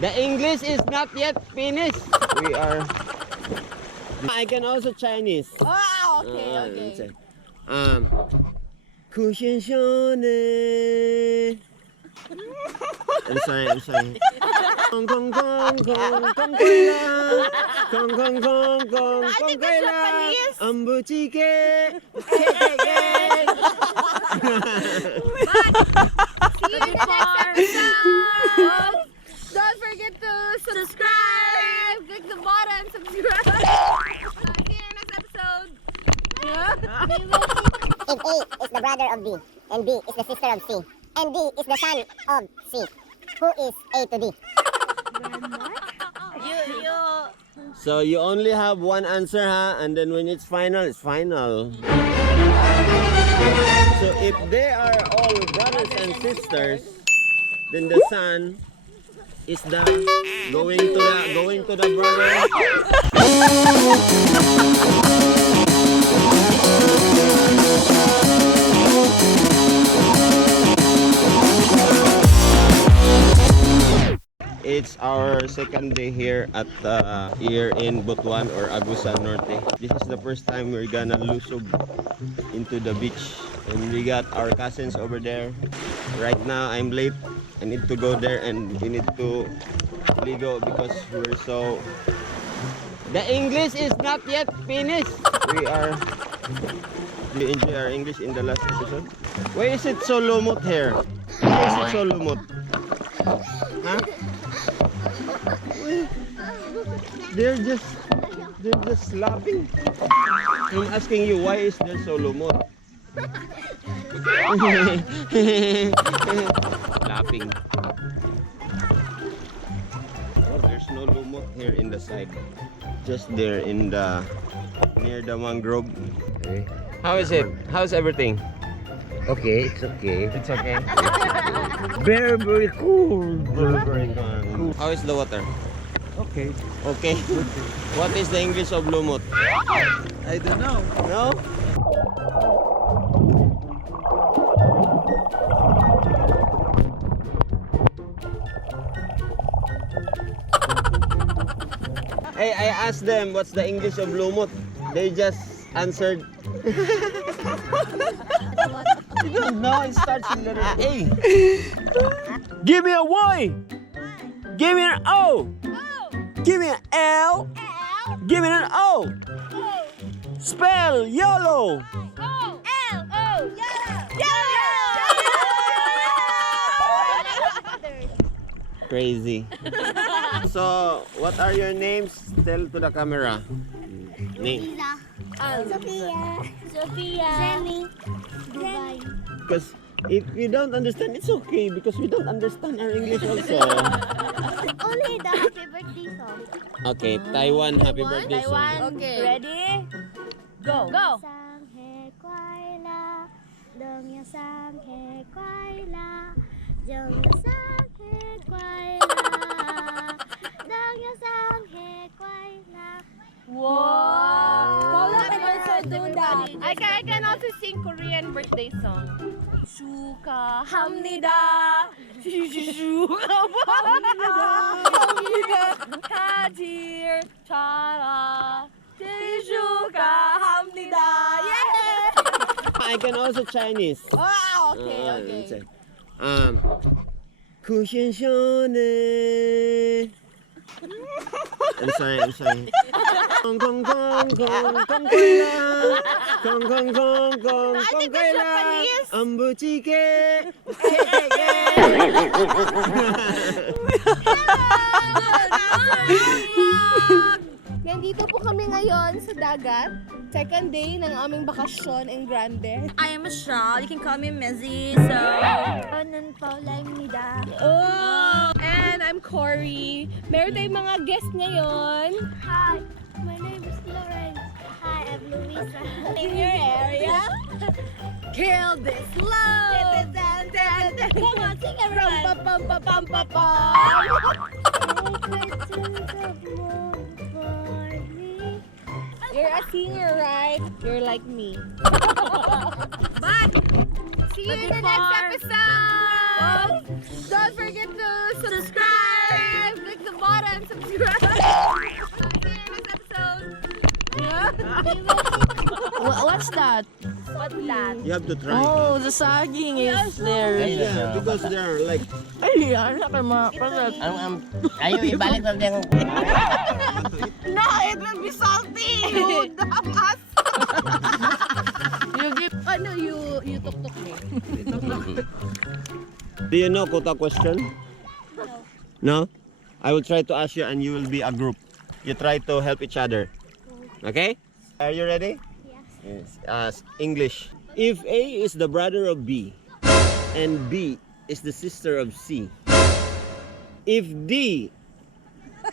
The English is not yet finished. We are. I can also Chinese. Oh, okay. I'm sorry. Kong kong kong kong kong kaila. Kong kong kong kong kong kaila. Ambuchike. See you in the next episode. Don't forget to subscribe. Click the button, subscribe. See you in the next episode. If A is the brother of B, and B is the sister of C, and D is the son of C, who is A to D? So you only have one answer, huh? And then when it's final, it's final. So if they are all brothers and sisters, then the son is the going to the brother. It's our second day here at here in Butuan or Agusan Norte. This is the first time we're gonna lusog into the beach, and we got our cousins over there. Right now I'm late. I need to go there and we need to ligo because we're so. The English is not yet finished. We are. Do you enjoy our English in the last episode? Why is it so lumot here? Why is it so lumot? Huh? They're just laughing. I'm asking you, why is there so lumot? Laughing. Oh, there's no lumot here in the side. Just there in the near the mangrove. Okay. How is it? How's everything? Okay, it's okay. It's okay. Very, very cool. Very cool. How is the water? Okay. Okay. What is the English of lumot? I don't know. No? Hey, I asked them what's the English of lumot. They just answered. You don't know, it starts with letter A. Give me a Y. Give me an O. Give me an L. Give me an O. Spell YOLO. Crazy. So, what are your names? Tell to the camera. Name. Sophia, Jenny, Because if you don't understand, it's okay because we don't understand our English also. only the happy birthday song. Okay, Taiwan happy birthday song. Okay. Ready? Go. Go. Sang he quay la, đừng nhà sang he quay la, đừng nhà sang he quay la, đừng nhà sang he quay la. Wow. Collab can also do that. I can also sing Korean birthday song. 축하합니다. 가질 자라. 축하합니다. Yeah. I can also Chinese. Oh, okay. 구신션에. I'm sorry. Kong kong kong kong kong kaila. Kong kong kong kong kong kaila. Ambuchike. Nandito po kami ngayon sa dagat. Second day ng aming bakasyon in Grande. I am Michelle. You can call me Mizzy. So, Oh! And I'm Cory. Meron tayong mga guests ngayon. Hi, my name is Lauren. Hi, I'm Luisa. In your area. Kill this love. Come on, sing everyone. You're a singer, right? You're like me. But see you in the next episode. Don't forget to subscribe. subscribe. Click the button. Subscribe. See you next episode. What's that? What's that? You have to try. Oh, the saging is there. Yeah, because they are like Ay, anak ka mga karat. Ayaw ibalik lang yung No, it will be salty. You dumbass. You give... Ano, you tuk-tuk me. Do you know KUTAW question? No. I will try to ask you and you will be a group. You try to help each other. Okay? Are you ready? Yes. English. If A is the brother of B and B is the sister of C, if D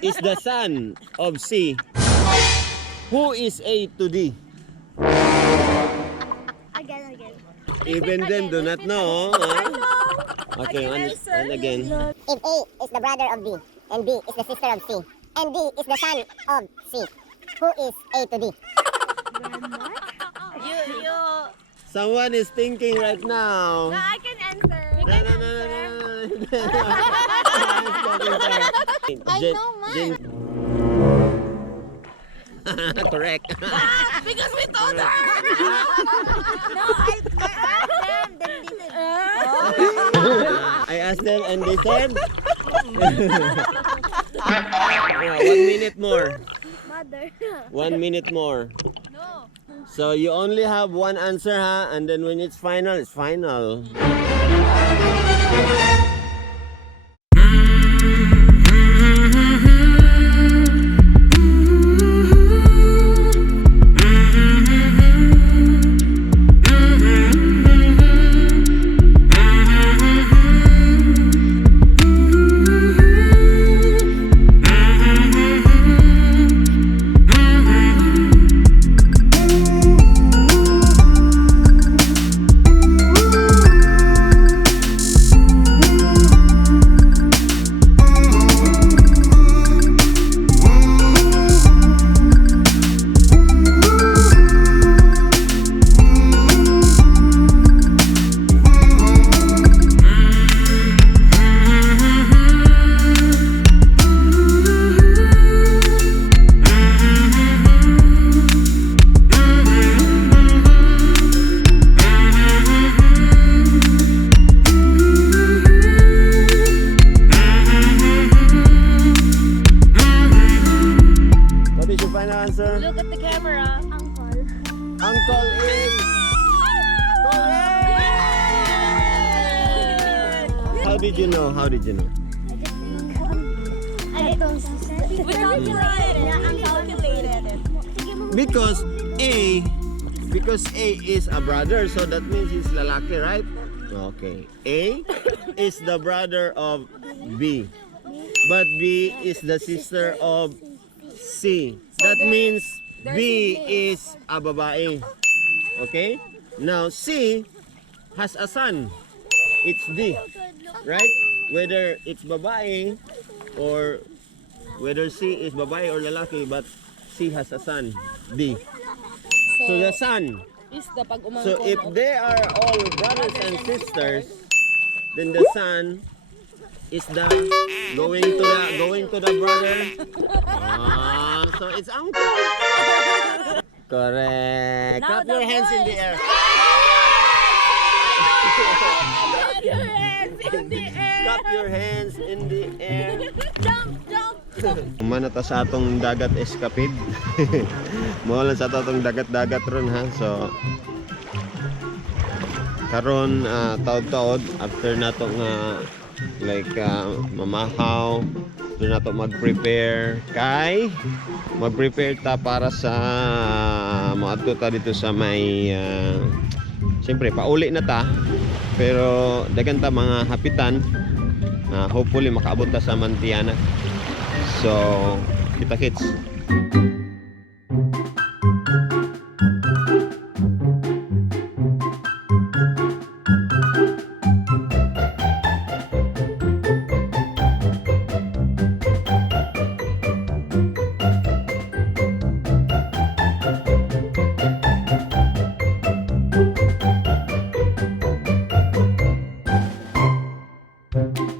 is the son of C, who is A to D? Again. Even them do not know. Huh? Okay, and again. If A is the brother of B, and B is the sister of C, and D is the son of C, who is A to D? Someone is thinking right now. I can answer. No. I know mine. Correct. Because we told her. No, I asked them, then they said, I asked them and they said. 1 minute more. Mother. 1 minute more. No. So you only have one answer, huh? And then when it's final, it's final. What is your final answer? Look at the camera. Uncle. Uncle is correct. How did you know? I don't We calculated it. Because A is a brother, so that means he's lalaki, right? Okay. A is the brother of B, but B is the sister of C. That means B is a babae. Okay? Now C has a son. It's D, right? Whether it's babae or whether C is babae or lalaki, but C has a son, D. So the son. Is the pag-umangkon. So if they are all brothers and sisters, then the son is the going to the brother. Ah, so it's uncle. Correct. Now Clap your the hands in the boys. air. Clap your hands in the air. Jump. Manata sa atong dagat escapade. Mawala sa atong dagat-dagat ron, ha. So karon taod-taod after nato nga mamahaw, after nato mag-prepare ta para sa moadto ta dito sa may siyempre pauli na ta, pero dagan ta mga hapitan. Hopefully makaabot ta sa Mantiana. So kita kits.